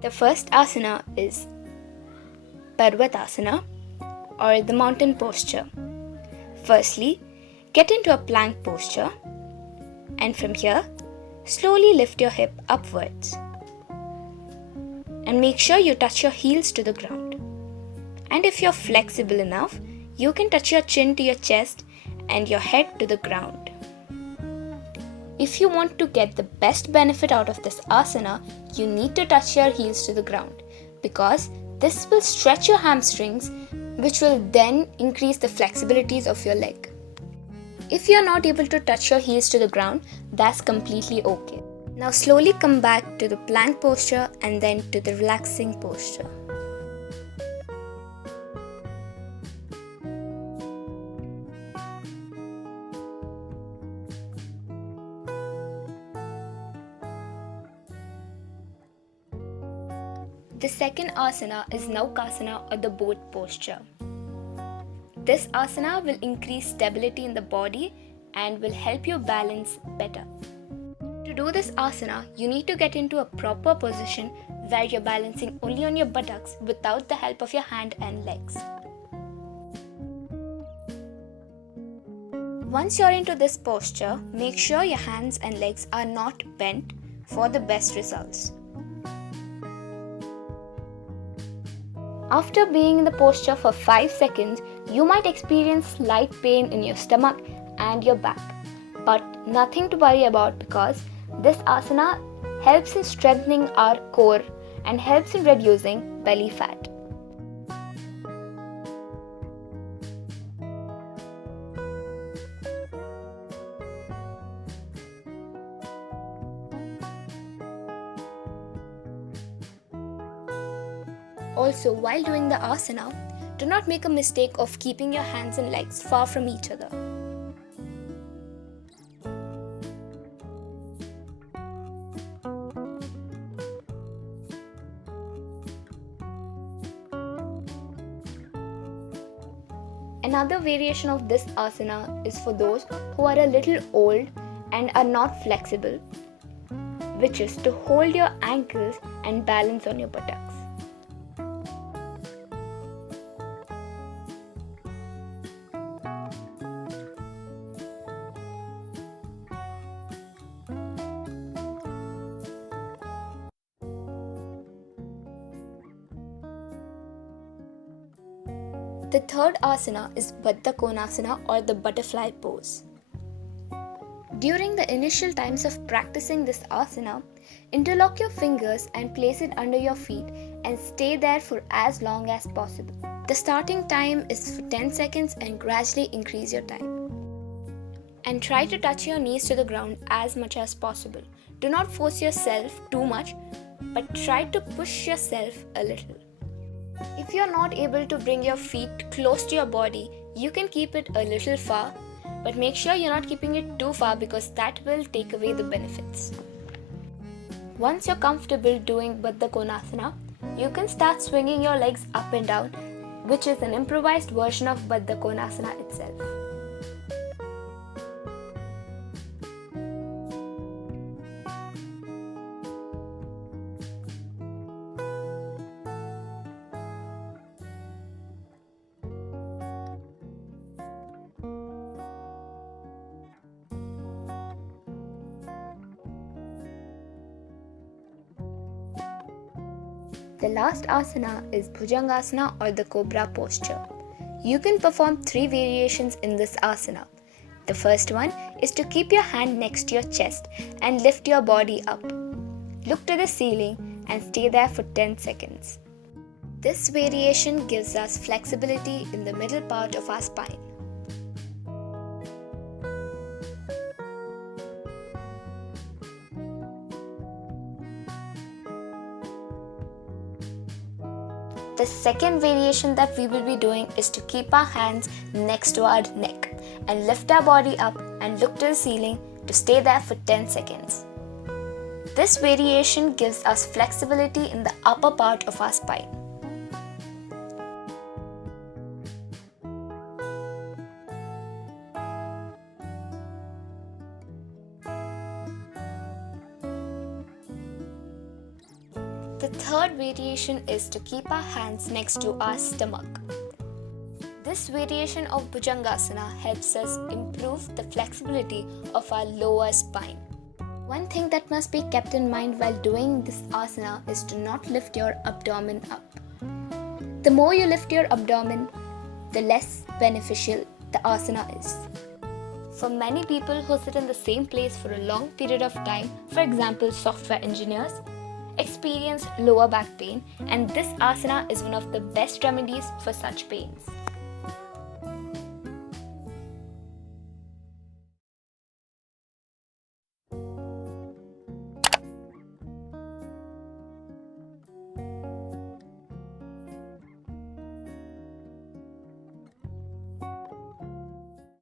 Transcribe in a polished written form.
The first asana is Parvatasana or the mountain posture. Firstly, get into a plank posture and from here, slowly lift your hip upwards and make sure you touch your heels to the ground. And if you're flexible enough, you can touch your chin to your chest and your head to the ground. If you want to get the best benefit out of this asana, you need to touch your heels to the ground because this will stretch your hamstrings, which will then increase the flexibilities of your leg. If you're not able to touch your heels to the ground, that's completely okay. Now slowly come back to the plank posture and then to the relaxing posture. The second asana is Naukasana or the boat posture. This asana will increase stability in the body and will help you balance better. To do this asana, you need to get into a proper position where you're balancing only on your buttocks without the help of your hand and legs. Once you're into this posture, make sure your hands and legs are not bent for the best results. After being in the posture for 5 seconds, you might experience slight pain in your stomach and your back, but nothing to worry about because this asana helps in strengthening our core and helps in reducing belly fat. Also, while doing the asana, do not make a mistake of keeping your hands and legs far from each other. Another variation of this asana is for those who are a little old and are not flexible, which is to hold your ankles and balance on your buttocks. The third asana is Baddha Konasana or the butterfly pose. During the initial times of practicing this asana, interlock your fingers and place it under your feet and stay there for as long as possible. The starting time is for 10 seconds and gradually increase your time. And try to touch your knees to the ground as much as possible. Do not force yourself too much, but try to push yourself a little. If you are not able to bring your feet close to your body, you can keep it a little far, but make sure you're not keeping it too far because that will take away the benefits. Once you're comfortable doing Baddha Konasana, you can start swinging your legs up and down, which is an improvised version of Baddha Konasana itself. The last asana is Bhujangasana or the cobra posture. You can perform 3 variations in this asana. The first one is to keep your hand next to your chest and lift your body up. Look to the ceiling and stay there for 10 seconds. This variation gives us flexibility in the middle part of our spine. The second variation that we will be doing is to keep our hands next to our neck and lift our body up and look to the ceiling to stay there for 10 seconds. This variation gives us flexibility in the upper part of our spine. The third variation is to keep our hands next to our stomach. This variation of Bhujangasana helps us improve the flexibility of our lower spine. One thing that must be kept in mind while doing this asana is to not lift your abdomen up. The more you lift your abdomen, the less beneficial the asana is. For many people who sit in the same place for a long period of time, for example software engineers, experience lower back pain, and this asana is one of the best remedies for such pains.